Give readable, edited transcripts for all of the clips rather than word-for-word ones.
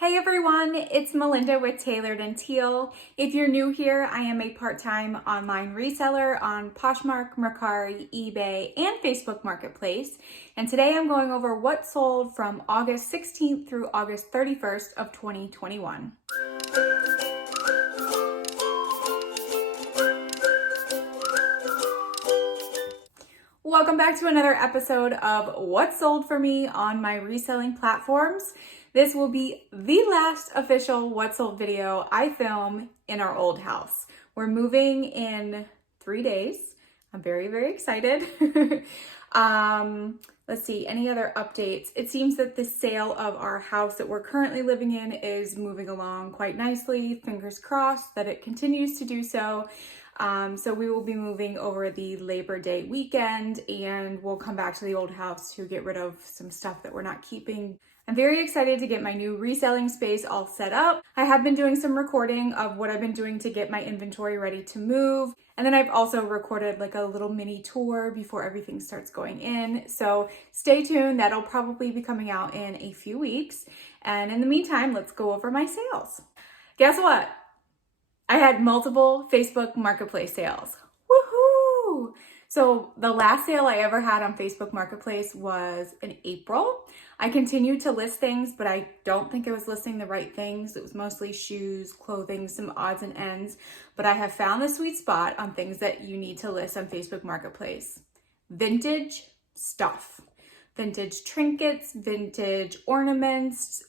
Hey everyone, it's Melinda with Tailored and Teal. If you're new here, I am a part-time online reseller on Poshmark, Mercari, eBay, and Facebook Marketplace. And today I'm going over what sold from August 16th through August 31st of 2021. Welcome back to another episode of What Sold for Me on my reselling platforms. This will be the last official What Sold video I film in our old house. We're moving in 3 days. I'm very, very excited. Let's see, any other updates? It seems that the sale of our house that we're currently living in is moving along quite nicely. Fingers crossed that it continues to do so. So we will be moving over the Labor Day weekend, and we'll come back to the old house to get rid of some stuff that we're not keeping. I'm very excited to get my new reselling space all set up. I have been doing some recording of what I've been doing to get my inventory ready to move. And then I've also recorded like a little mini tour before everything starts going in. So stay tuned, that'll probably be coming out in a few weeks. And in the meantime, let's go over my sales. Guess what? I had multiple Facebook Marketplace sales. Woohoo! So the last sale I ever had on Facebook Marketplace was in April. I continued to list things, but I don't think I was listing the right things. It was mostly shoes, clothing, some odds and ends. But I have found the sweet spot on things that you need to list on Facebook Marketplace. Vintage stuff. Vintage trinkets, vintage ornaments,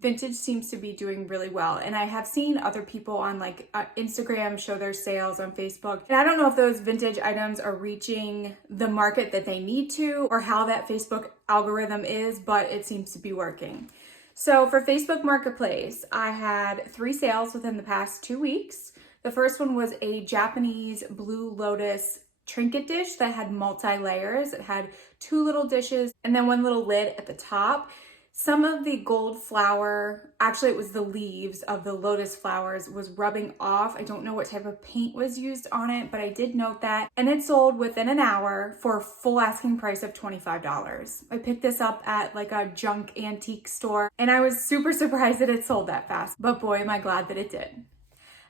vintage seems to be doing really well. And I have seen other people on like Instagram show their sales on Facebook. And I don't know if those vintage items are reaching the market that they need to or how that Facebook algorithm is, but it seems to be working. So for Facebook Marketplace, I had 3 sales within the past 2 weeks. The first one was a Japanese Blue Lotus trinket dish that had multi-layers. It had 2 little dishes and then 1 little lid at the top. Some of the gold flower, actually it was the leaves of the lotus flowers, was rubbing off. I don't know what type of paint was used on it, but I did note that. And it sold within an hour for a full asking price of $25. I picked this up at like a junk antique store, and I was super surprised that it sold that fast, but boy, am I glad that it did.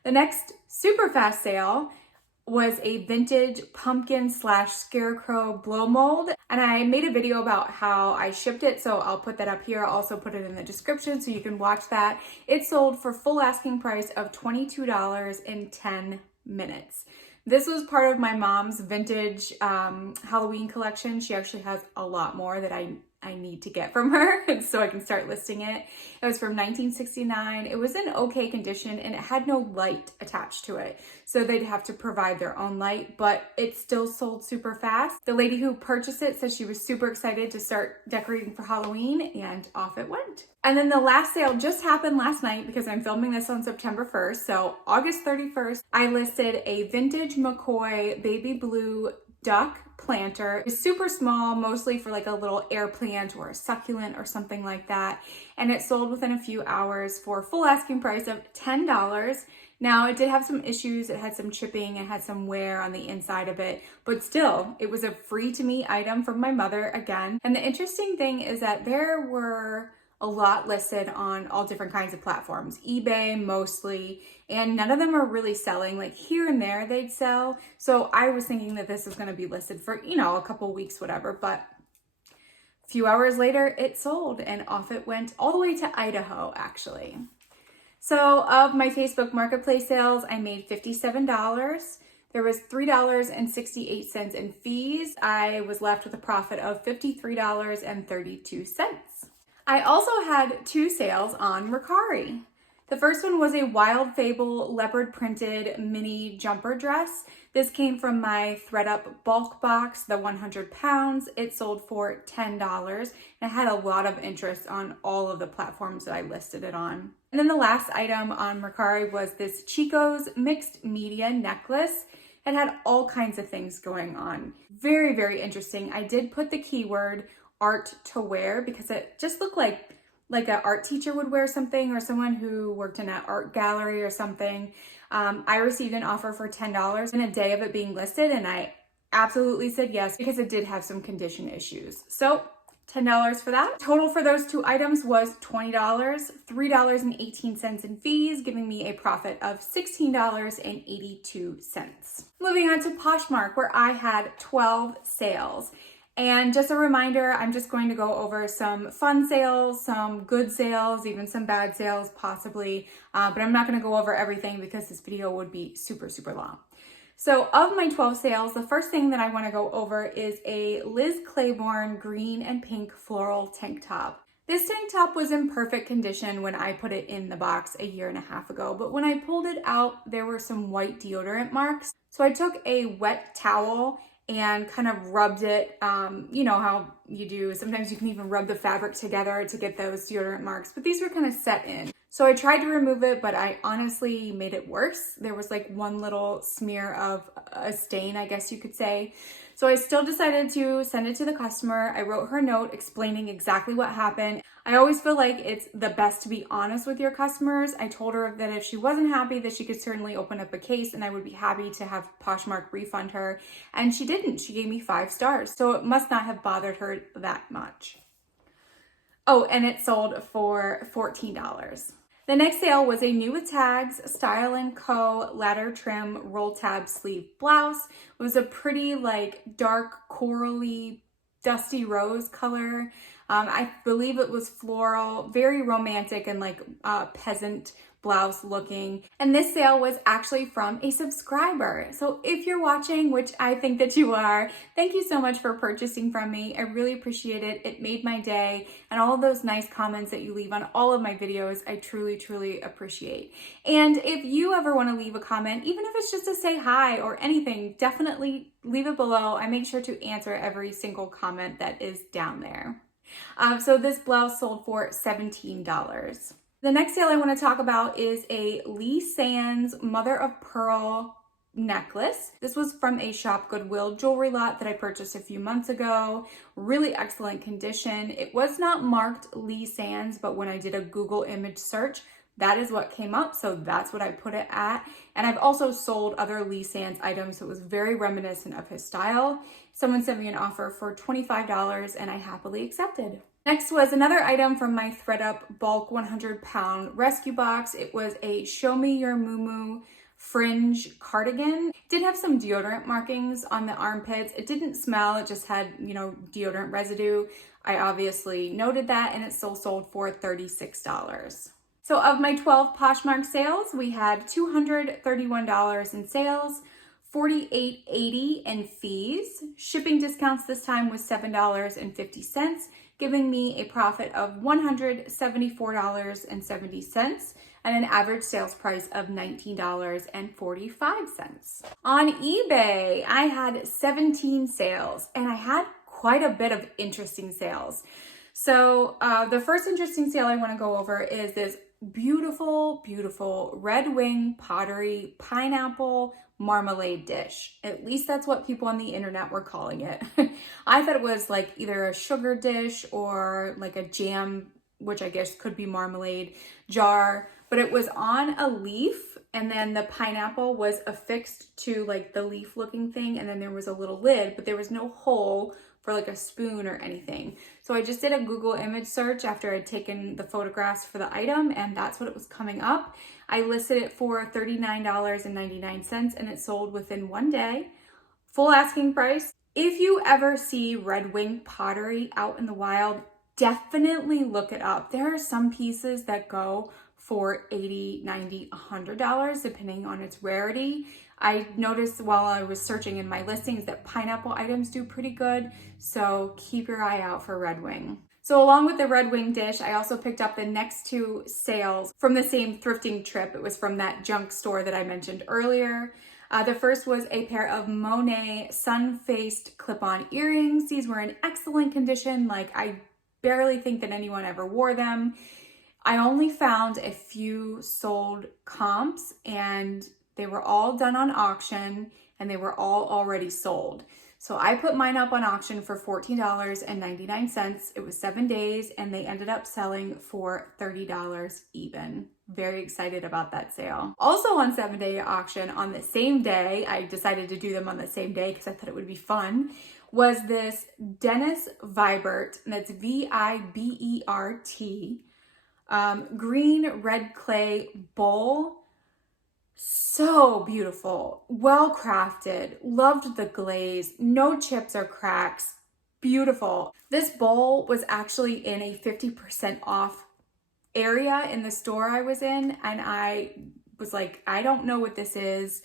The next super fast sale was a vintage pumpkin / scarecrow blow mold. And I made a video about how I shipped it, so I'll put that up here. I'll also put it in the description so you can watch that. It sold for full asking price of $22 in 10 minutes. This was part of my mom's vintage Halloween collection. She actually has a lot more that I need to get from her so I can start listing it. It was from 1969. It was in okay condition and it had no light attached to it. So they'd have to provide their own light, but it still sold super fast. The lady who purchased it said she was super excited to start decorating for Halloween, and off it went. And then the last sale just happened last night because I'm filming this on September 1st. So August 31st, I listed a vintage McCoy baby blue duck planter. It was super small, mostly for like a little air plant or a succulent or something like that. And it sold within a few hours for a full asking price of $10. Now it did have some issues. It had some chipping, it had some wear on the inside of it, but still it was a free to me item from my mother again. And the interesting thing is that there were a lot listed on all different kinds of platforms, eBay mostly, and none of them are really selling. Like here and there they'd sell. So I was thinking that this was going to be listed for, a couple weeks, whatever, but a few hours later it sold and off it went all the way to Idaho actually. So of my Facebook Marketplace sales, I made $57. There was $3.68 in fees. I was left with a profit of $53.32. I also had 2 sales on Mercari. The first one was a Wild Fable leopard printed mini jumper dress. This came from my ThredUp bulk box, the 100 pounds. It sold for $10 and it had a lot of interest on all of the platforms that I listed it on. And then the last item on Mercari was this Chico's mixed media necklace. It had all kinds of things going on. Very, very interesting. I did put the keyword art to wear because it just looked like an art teacher would wear something or someone who worked in an art gallery or something. I received an offer for $10 in a day of it being listed, and I absolutely said yes because it did have some condition issues. So $10 for that. Total for those two items was $20, $3.18 in fees, giving me a profit of $16.82. Moving on to Poshmark, where I had 12 sales. And just a reminder, I'm just going to go over some fun sales, some good sales, even some bad sales possibly, but I'm not going to go over everything because this video would be super, super long. So of my 12 sales, the first thing that I want to go over is a Liz Claiborne green and pink floral tank top. This tank top was in perfect condition when I put it in the box a year and a half ago, but when I pulled it out, there were some white deodorant marks. So I took a wet towel and kind of rubbed it, you know how you do. Sometimes you can even rub the fabric together to get those deodorant marks, but these were kind of set in. So I tried to remove it, but I honestly made it worse. There was like one little smear of a stain, I guess you could say. So I still decided to send it to the customer. I wrote her a note explaining exactly what happened. I always feel like it's the best to be honest with your customers. I told her that if she wasn't happy, that she could certainly open up a case and I would be happy to have Poshmark refund her. And she didn't. She gave me 5 stars. So it must not have bothered her that much. Oh, and it sold for $14. The next sale was a new with tags Style & Co. ladder trim roll tab sleeve blouse. It was a pretty like dark corally dusty rose color. I believe it was floral, very romantic and like peasant blouse looking. And this sale was actually from a subscriber. So if you're watching, which I think that you are, thank you so much for purchasing from me. I really appreciate it. It made my day, and all of those nice comments that you leave on all of my videos, I truly, truly appreciate. And if you ever want to leave a comment, even if it's just to say hi or anything, definitely leave it below. I make sure to answer every single comment that is down there. So this blouse sold for $17. The next sale I want to talk about is a Lee Sands mother of pearl necklace. This was from a Shop Goodwill jewelry lot that I purchased a few months ago. Really excellent condition. It was not marked Lee Sands, but when I did a Google image search, that is what came up, so that's what I put it at. And I've also sold other Lee Sands items, so it was very reminiscent of his style. Someone sent me an offer for $25 and I happily accepted. Next was another item from my ThredUp bulk 100-pound rescue box. It was a Show Me Your Muumuu fringe cardigan. It did have some deodorant markings on the armpits. It didn't smell, it just had, you know, deodorant residue. I obviously noted that, and it still sold for $36. So of my 12 Poshmark sales, we had $231 in sales, $48.80 in fees. Shipping discounts this time was $7.50, giving me a profit of $174.70 and an average sales price of $19.45. On eBay, I had 17 sales, and I had quite a bit of interesting sales. So the first interesting sale I want to go over is this beautiful, beautiful red wing pottery pineapple marmalade dish. At least that's what people on the internet were calling it. I thought it was like either a sugar dish or like a jam, which I guess could be marmalade jar, but it was on a leaf, and then the pineapple was affixed to like the leaf looking thing, and then there was a little lid, but there was no hole for like a spoon or anything. So I just did a Google image search after I'd taken the photographs for the item, and that's what it was coming up. I listed it for $39.99 and it sold within 1 day. Full asking price. If you ever see red wing pottery out in the wild, definitely look it up. There are some pieces that go for $80, $90, $100 depending on its rarity. I noticed while I was searching in my listings that pineapple items do pretty good, so keep your eye out for red wing. So along with the red wing dish, I also picked up the next 2 sales from the same thrifting trip. It was from that junk store that I mentioned earlier. The first was a pair of Monet sun-faced clip-on earrings. These were in excellent condition. Like, I barely think that anyone ever wore them. I only found a few sold comps, and they were all done on auction, and they were all already sold. So I put mine up on auction for $14.99. It was 7 days, and they ended up selling for $30 even. Very excited about that sale. Also on 7-day auction on the same day, I decided to do them on the same day because I thought it would be fun, was this Dennis Vibert, and that's Vibert, green red clay bowl. So beautiful, well crafted, loved the glaze, no chips or cracks, beautiful. This bowl was actually in a 50% off area in the store I was in, and I was like, I don't know what this is.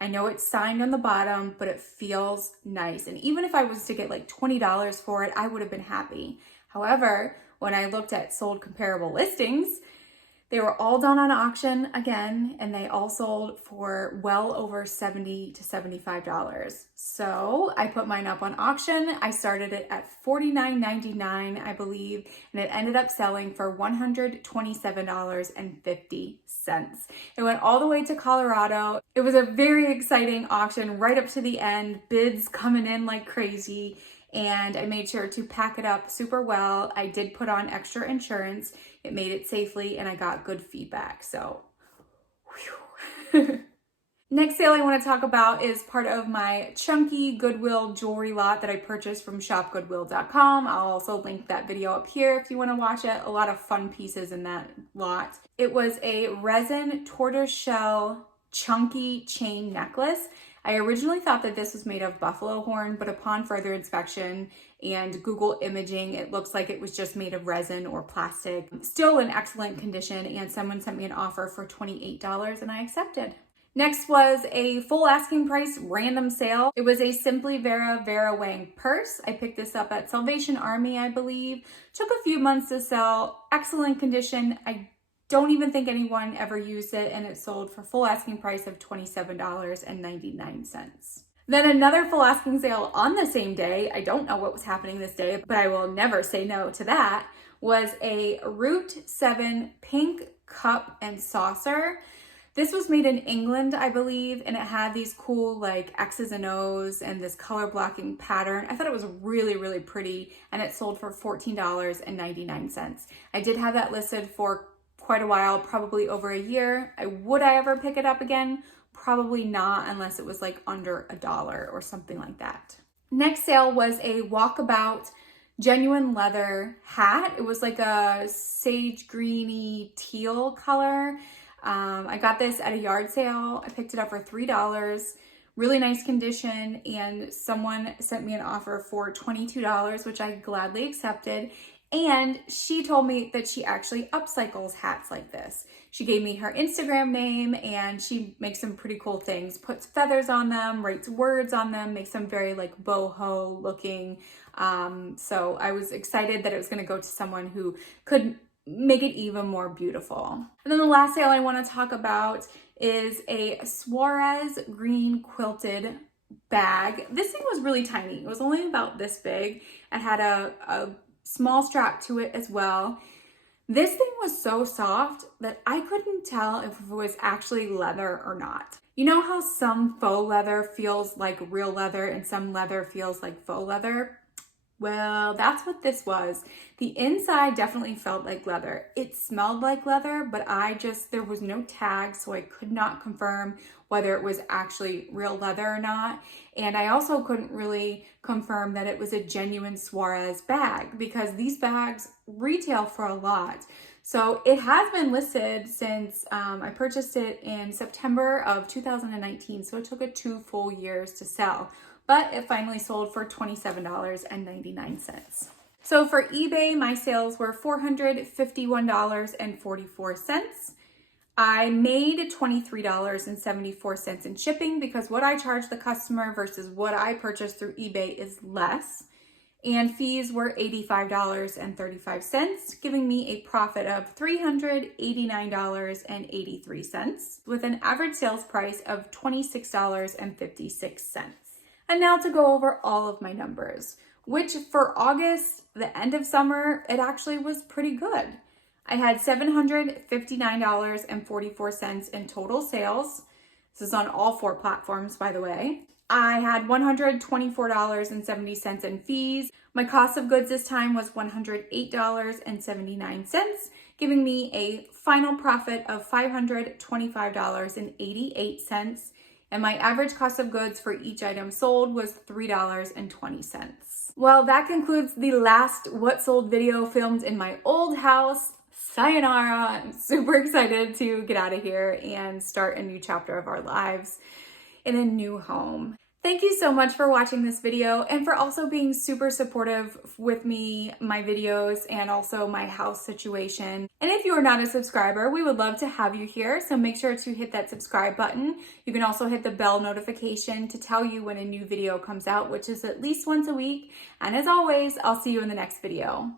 I know it's signed on the bottom, but it feels nice. And even if I was to get like $20 for it, I would have been happy. However, when I looked at sold comparable listings, they were all done on auction again, and they all sold for well over $70 to $75. So I put mine up on auction. I started it at $49.99, I believe, and it ended up selling for $127.50. It went all the way to Colorado. It was a very exciting auction right up to the end, bids coming in like crazy. And I made sure to pack it up super well. I did put on extra insurance. It made it safely, and I got good feedback. So, whew. Next sale I want to talk about is part of my chunky Goodwill jewelry lot that I purchased from shopgoodwill.com. I'll also link that video up here if you want to watch it. A lot of fun pieces in that lot. It was a resin tortoiseshell chunky chain necklace. I originally thought that this was made of buffalo horn, but upon further inspection and Google imaging, it looks like it was just made of resin or plastic. Still in excellent condition, and someone sent me an offer for $28 and I accepted. Next was a full asking price random sale. It was a Simply Vera Wang purse. I picked this up at Salvation Army, I believe. Took a few months to sell, excellent condition. I don't even think anyone ever used it, and it sold for full asking price of $27.99. Then another full asking sale on the same day, I don't know what was happening this day, but I will never say no to that, was a Route 7 pink cup and saucer. This was made in England, I believe, and it had these cool like X's and O's and this color blocking pattern. I thought it was really, really pretty, and it sold for $14.99. I did have that listed for quite a while, probably over a year. Would I ever pick it up again? Probably not, unless it was like under $1 or something like that. Next sale was a Walkabout genuine leather hat. It was like a sage greeny teal color. I got this at a yard sale. I picked it up for $3. Really nice condition, and someone sent me an offer for $22, which I gladly accepted. And she told me that she actually upcycles hats like this. She gave me her Instagram name, and she makes some pretty cool things, puts feathers on them, writes words on them, makes them very like boho looking. So I was excited that it was going to go to someone who could make it even more beautiful. And then the last sale I want to talk about is a Suarez green quilted bag. This thing was really tiny. It was only about this big. It had a small strap to it as well. This thing was so soft that I couldn't tell if it was actually leather or not. You know how some faux leather feels like real leather and some leather feels like faux leather? Well, that's what this was. The inside definitely felt like leather. It smelled like leather, but there was no tag, so I could not confirm whether it was actually real leather or not. And I also couldn't really confirm that it was a genuine Suarez bag, because these bags retail for a lot. So it has been listed since I purchased it in September of 2019. So it took it 2 full years to sell, but it finally sold for $27.99. So for eBay, my sales were $451.44. I made $23.74 in shipping, because what I charge the customer versus what I purchased through eBay is less. And fees were $85.35, giving me a profit of $389.83 with an average sales price of $26.56. And now to go over all of my numbers, which for August, the end of summer, it actually was pretty good. I had $759.44 in total sales. This is on all 4 platforms, by the way. I had $124.70 in fees. My cost of goods this time was $108.79, giving me a final profit of $525.88. and my average cost of goods for each item sold was $3.20. Well, that concludes the last What Sold video filmed in my old house. Sayonara. I'm super excited to get out of here and start a new chapter of our lives in a new home. Thank you so much for watching this video and for also being super supportive with me, my videos, and also my house situation. And if you are not a subscriber, we would love to have you here. So make sure to hit that subscribe button. You can also hit the bell notification to tell you when a new video comes out, which is at least once a week. And as always, I'll see you in the next video.